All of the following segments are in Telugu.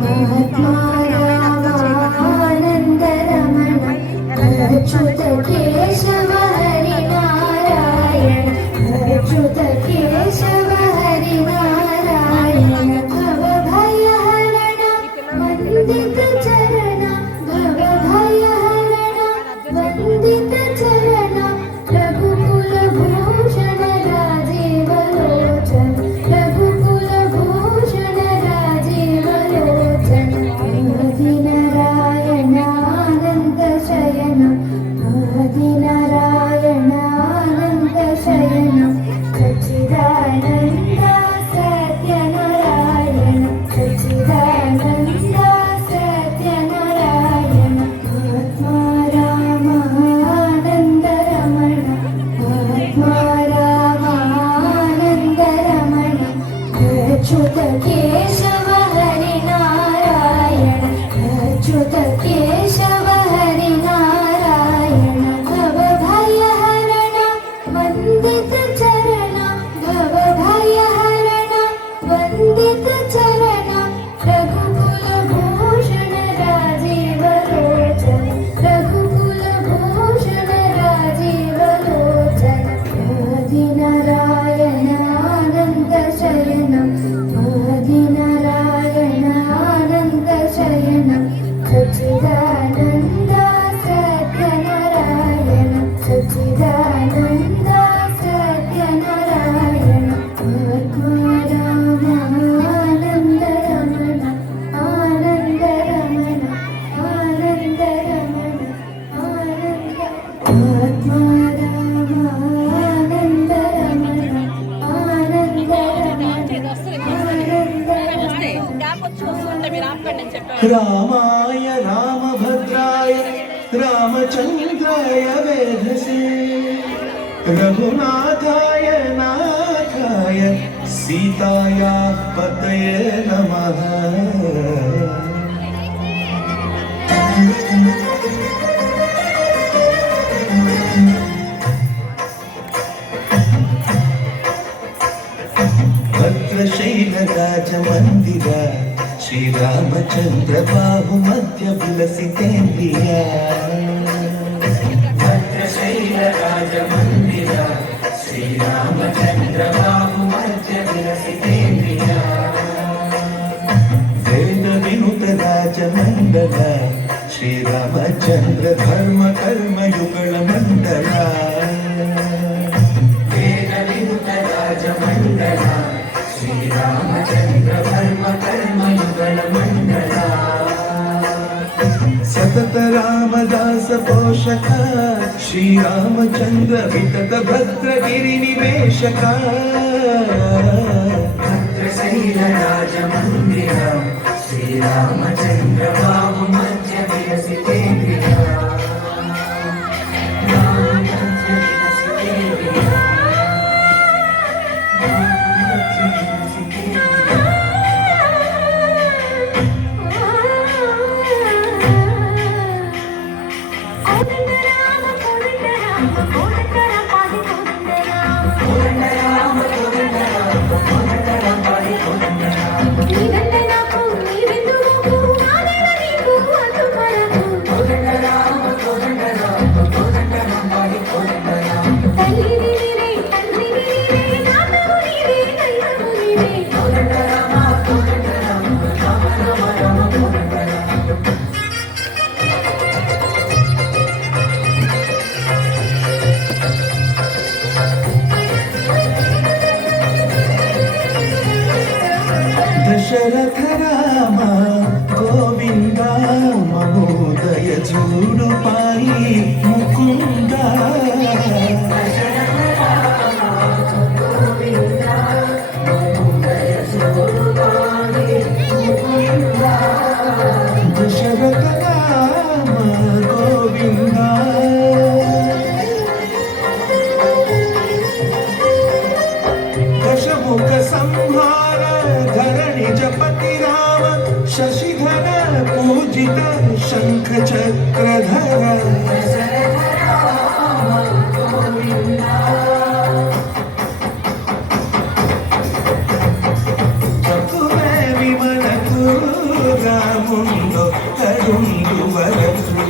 మహాత్మా రామానంద రమణ అచ్యుత కేశవ హరి నారాయణ అచ్యుత కేశవ హరి నారాయణ భవ భయ హరణ వందిత చరణ భవ భయ హరణ వందిత చరణ రఘుకుల భూషణ రాజీవ లోచన రఘుకుల భూషణ రాజీవ లోచన ఆది నారాయణ అనంత శయన ఆది నారాయణ అనంత శయన సచ్చిదానంద సత్యనారాయణ సచ్చిదానంద సత్యనారాయణ ఆత్మా రామానంద రమణ ఆత్మా రామానంద రమణ అచ్యుత కేశవ హరి నారాయణ అచ్యుత కేశవ హరి నారాయణ భవ భయ హరణ వందిత చరణ భవ భయ హరణ వందిత చరణ రఘుకుల భూషణ రాజీవ లోచన రఘుకుల భూషణ రాజీవ లోచన ఆది నారాయణ అనంత శయన ఆది నారాయణ అనంత శయన సచ్చిదానంద సత్యనారాయణ సచ్చిదానంద సత్యనారాయణ ఆత్మా రామానంద రమణ ఆనంద రమణ ఆనంద రమణ ఆనంద ఆత్మా రామానంద రమణ ఆనంద రామాయ రామభద్రాయ రామచంద్రాయ వేధసే రఘునాథాయ నాథాయ సీతాయా పతయే నమః భద్రశైలరాజమందిర శ్రీరామచంద్ర బాహు మధ్య విలసితేంద్రియ భద్రశైలరాజమందిర శ్రీరామచంద్ర బాహు మధ్య విలసితేంద్రియ వేద వినుత రాజమండల శ్రీరామచంద్ర ధర్మ కర్మయుగళ మండల వేద వినుత రాజమండల శ్రీరామచంద్ర ధర్మ కర్మయుగళ మండల సతత రామదాస పోషక శ్రీరామచంద్ర వితత భద్రగిరి నివేశక భద్రశైల రాజమందిర శ్రీరామచంద్ర బాహు మధ్య విలసితేంద్రియ దశరథ రామ గోవింద మహోదయ చూడు పాయి ముకుంద దశరథ రామ గోవింద దశముఖ సంహార धरणि जपति राम शशिधर पूजित शंख चक्रधर विमल రాముందో కడుందు వరకు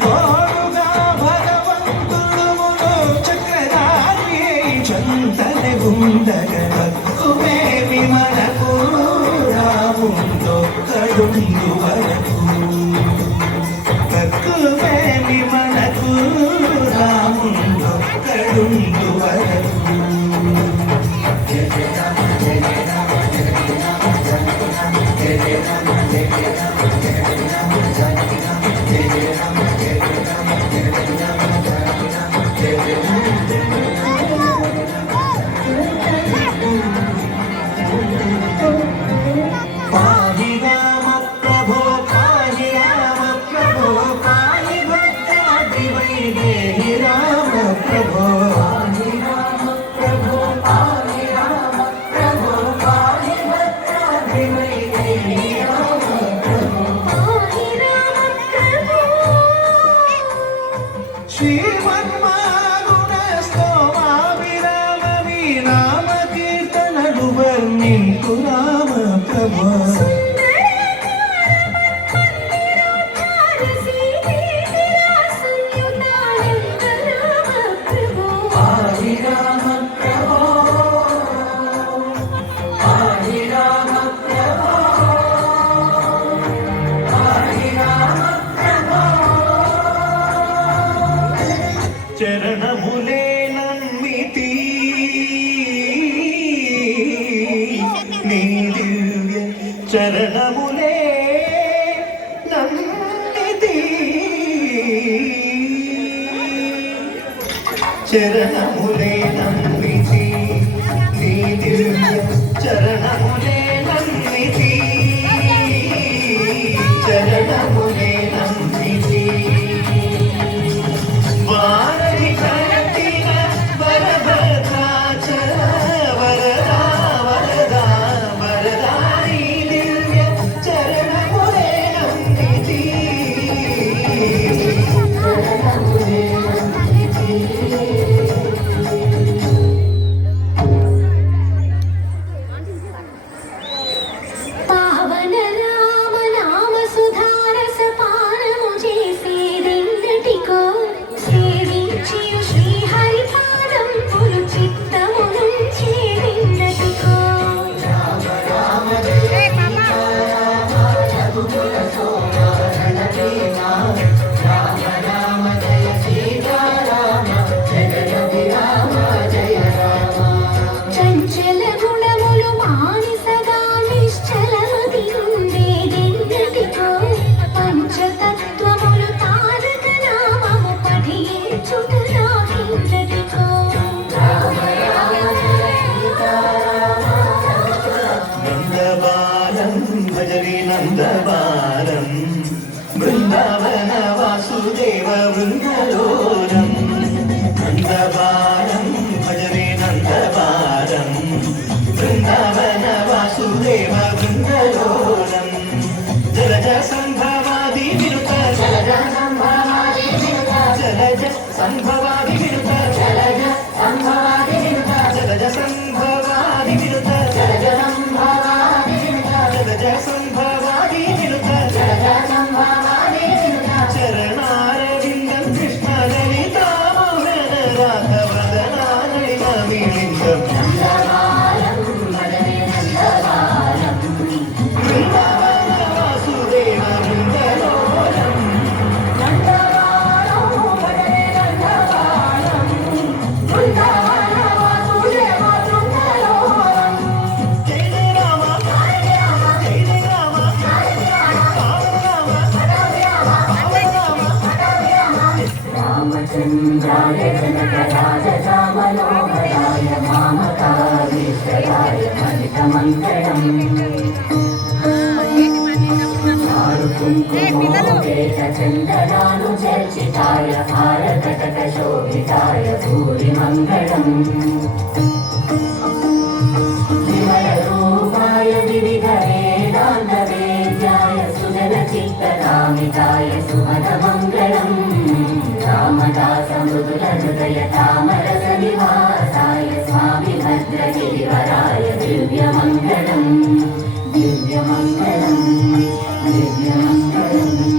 తోడుగా భగవంతుడుములో చక్రధారి చంతని ఉండగలకుమేమి మనకు రాముందో కడుందు వరకు తక్కువేమి మనకు రాముందో కడుందు వరకు పాహి రామ ప్రభో పాహి రామ ప్రభో పాహి భక్తాది వైదేహి రామ ప్రభో పాహి రామ ప్రభో పాహి రామ ప్రభో పాహి భక్తాది వైదేహి రామ ప్రభో పాహి రామ ప్రభో శ్రీమన్మాగుణ స్తోమాభిరామవి నామ కీర్తనలు వర్ణింతు రామ ప్రభో పాహి రామ ప్రభో పాహి రామ ప్రభో పాహి రామ ప్రభో చరణములే నమ్మితి నీ దివ్య చరణములే నమ్మితి చరణములే నమ్మితి నీ దివ్య చరణములే నమ్మితి చరణములే నమ్మితి వారధి కరటిన వరభద్రాచల వరదా వరదా వరదాయి దివ్య చరణములే నమ్మితి పావన రామ నామ సుధారస పానము చేసేదెందటికో సేవించి శ్రీహరి పాదం పులు చిత్తమునుంచేదెందటికో చంచల గుణములు మానిసగా నిశ్చలమతి ఉండేదెందటికో పంచతత్వములు తారక నామము పఠించుట నాకెందటికో నందబాలం భజరి నందబాలం బృందావన వాసుదేవ వృందలోలం నందబాలం భజరి నందబాలం బృందావన వాసుదేవ వృందలోలం జలజ సంభవాది వినుత జలజ సంభవాది వినుత జలజ సంభవాది వినుత జలజ సంభవాది వినుత జలజ సంభవాది వినుత జలజ సంభవాది వినుత జలజ సంభవాది వినుత జలజ సంభవాది వినుత చరణారవిందం కృష్ణ లలితామోహన రాఘవదనానయ నమిలిందం బృందావన వాసుదేవ వృందలోలం జయ జయ రామ జయ జయ రామ రామచంద్రాయ జనకరాజామనోహరాయ మామకారీశ్వరాయ మలితమంగళం కుంకుమోపేత చందనాను చర్చితాయ హారకటక శోభితాయ భూరి మంగళం విమల రూపాయ వివిధ వేదాంత వేద్యాయ సుజన చిత్తకామితాయ సుమన మంగళం రామదాస మృదు हृदय तामरस निवासाय स्वामी भद्रगिरिवराय दिव्यमङ्गलम् दिव्यमङ्गलम् दिव्यमङ्गलम्